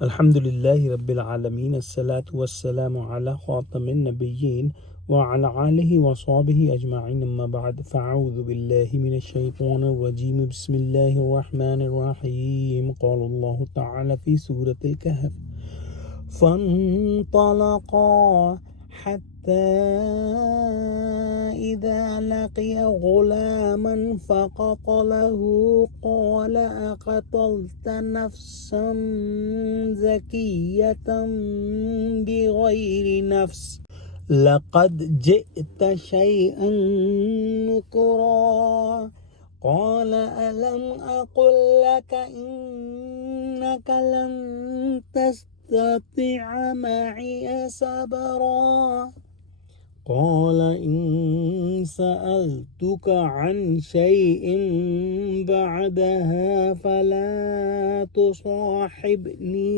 الحمد للہ رب العالمین، الصلاة والسلام علی خاتم النبیین وعلی آلہ وصحبہ اجمعین، اما بعد فاعوذ باللہ من الشیطان الرجیم، بسم اللہ الرحمن الرحیم۔ قال اللہ تعالی فی سورة الکہف، فانطلقا حتى إذا لقي غلاما فقتله قال أقتلت نفسا زكية بغير نفس لقد جئت شيئا نكرا قال ألم أقل لك إنك لن تستطيع معي صبرا قال إن سألتك عن شيء بعدها فلا تصاحبني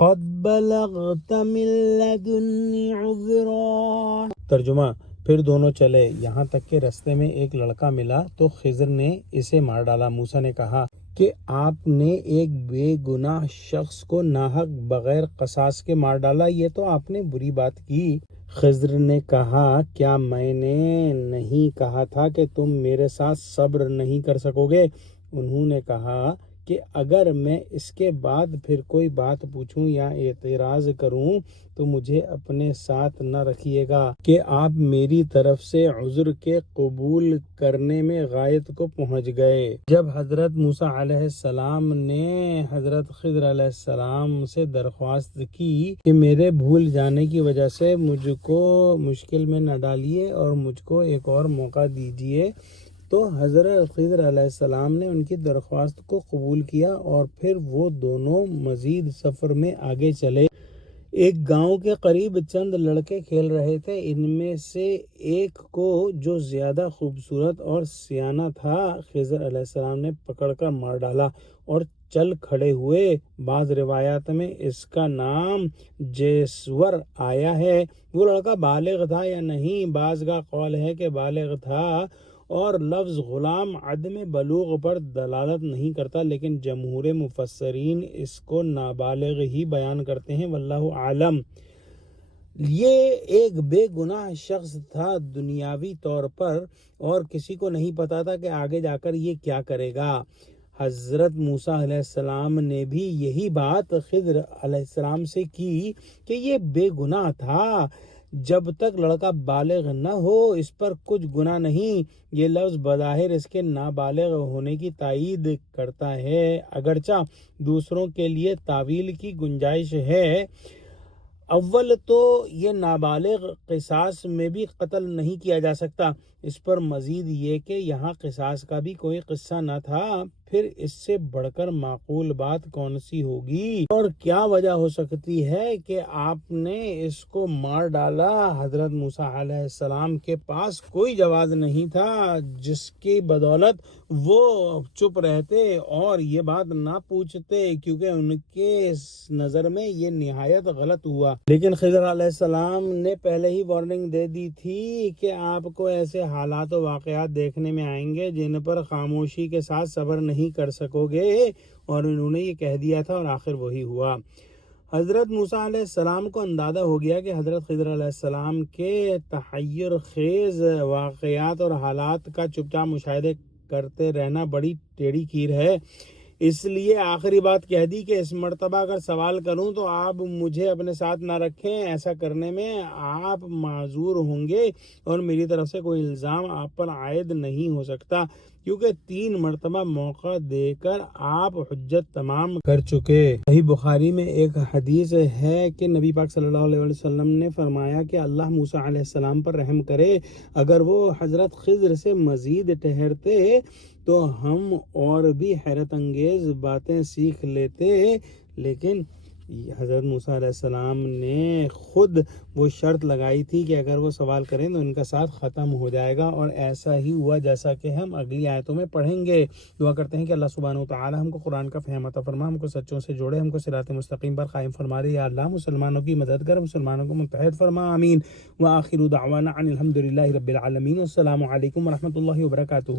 قد بلغت من لدني عذرا۔ ترجمہ: پھر دونوں چلے یہاں تک کہ رستے میں ایک لڑکا ملا تو خضر نے اسے مار ڈالا۔ موسیٰ نے کہا کہ آپ نے ایک بے گناہ شخص کو ناحق بغیر قصاص کے مار ڈالا، یہ تو آپ نے بری بات کی۔ خضر نے کہا کیا میں نے نہیں کہا تھا کہ تم میرے ساتھ صبر نہیں کر سکو گے؟ انہوں نے کہا کہ اگر میں اس کے بعد پھر کوئی بات پوچھوں یا اعتراض کروں تو مجھے اپنے ساتھ نہ رکھیے گا کہ آپ میری طرف سے عذر کے قبول کرنے میں غایت کو پہنچ گئے۔ جب حضرت موسیٰ علیہ السلام نے حضرت خضر علیہ السلام سے درخواست کی کہ میرے بھول جانے کی وجہ سے مجھ کو مشکل میں نہ ڈالیے اور مجھ کو ایک اور موقع دیجیے، تو حضرت خضر علیہ السلام نے ان کی درخواست کو قبول کیا اور پھر وہ دونوں مزید سفر میں آگے چلے۔ ایک گاؤں کے قریب چند لڑکے کھیل رہے تھے۔ ان میں سے ایک کو جو زیادہ خوبصورت اور سیانہ تھا خضر علیہ السلام نے پکڑ کر مار ڈالا اور چل کھڑے ہوئے۔ بعض روایات میں اس کا نام جیسور آیا ہے۔ وہ لڑکا بالغ تھا یا نہیں، بعض کا قول ہے کہ بالغ تھا، اور لفظ غلام عدم بلوغ پر دلالت نہیں کرتا، لیکن جمہور مفسرین اس کو نابالغ ہی بیان کرتے ہیں، واللہ عالم۔ یہ ایک بے گناہ شخص تھا دنیاوی طور پر، اور کسی کو نہیں پتا تھا کہ آگے جا کر یہ کیا کرے گا۔ حضرت موسیٰ علیہ السلام نے بھی یہی بات خضر علیہ السلام سے کی کہ یہ بے گناہ تھا، جب تک لڑکا بالغ نہ ہو اس پر کچھ گناہ نہیں۔ یہ لفظ بظاہر اس کے نابالغ ہونے کی تائید کرتا ہے، اگرچہ دوسروں کے لیے تاویل کی گنجائش ہے۔ اول تو یہ نابالغ قصاص میں بھی قتل نہیں کیا جا سکتا، اس پر مزید یہ کہ یہاں قصاص کا بھی کوئی قصہ نہ تھا، پھر اس سے بڑھ کر معقول بات کون سی ہوگی اور کیا وجہ ہو سکتی ہے کہ آپ نے اس کو مار ڈالا؟ حضرت موسیٰ علیہ السلام کے پاس کوئی جواز نہیں تھا جس کی بدولت وہ چپ رہتے اور یہ بات نہ پوچھتے، کیونکہ ان کے نظر میں یہ نہایت غلط ہوا۔ لیکن خضر علیہ السلام نے پہلے ہی وارننگ دے دی تھی کہ آپ کو ایسے حالات و واقعات دیکھنے میں آئیں گے جن پر خاموشی کے ساتھ صبر نہیں کر سکو گے، اور انہوں نے یہ کہہ دیا تھا اور آخر وہی ہوا۔ حضرت موسیٰ علیہ السلام کو اندازہ ہو گیا کہ حضرت خضر علیہ السلام کے تحیر خیز واقعات اور حالات کا چپ چاپ مشاہدے کرتے رہنا بڑی ٹیڑھی کھیر ہے، اس لیے آخری بات کہہ دی کہ اس مرتبہ اگر سوال کروں تو آپ مجھے اپنے ساتھ نہ رکھیں، ایسا کرنے میں آپ معذور ہوں گے اور میری طرف سے کوئی الزام آپ پر عائد نہیں ہو سکتا، کیونکہ 3 مرتبہ موقع دے کر آپ حجت تمام کر چکے۔ صحیح بخاری میں ایک حدیث ہے کہ نبی پاک صلی اللہ علیہ وسلم نے فرمایا کہ اللہ موسیٰ علیہ السلام پر رحم کرے، اگر وہ حضرت خضر سے مزید ٹھہرتے تو ہم اور بھی حیرت انگیز باتیں سیکھ لیتے، لیکن حضرت موسیٰ علیہ السلام نے خود وہ شرط لگائی تھی کہ اگر وہ سوال کریں تو ان کا ساتھ ختم ہو جائے گا، اور ایسا ہی ہوا جیسا کہ ہم اگلی آیتوں میں پڑھیں گے۔ دعا کرتے ہیں کہ اللہ سبحانہ وتعالی ہم کو قرآن کا فہم عطا فرما، ہم کو سچوں سے جوڑے، ہم کو صراط مستقیم پر قائم فرما دے۔ یا اللہ مسلمانوں کی مدد کر، مسلمانوں کو متحد فرما، آمین۔ وآخر دعوانا ان الحمد للہ رب العالمین۔ السلام علیکم ورحمۃ اللہ وبرکاتہ۔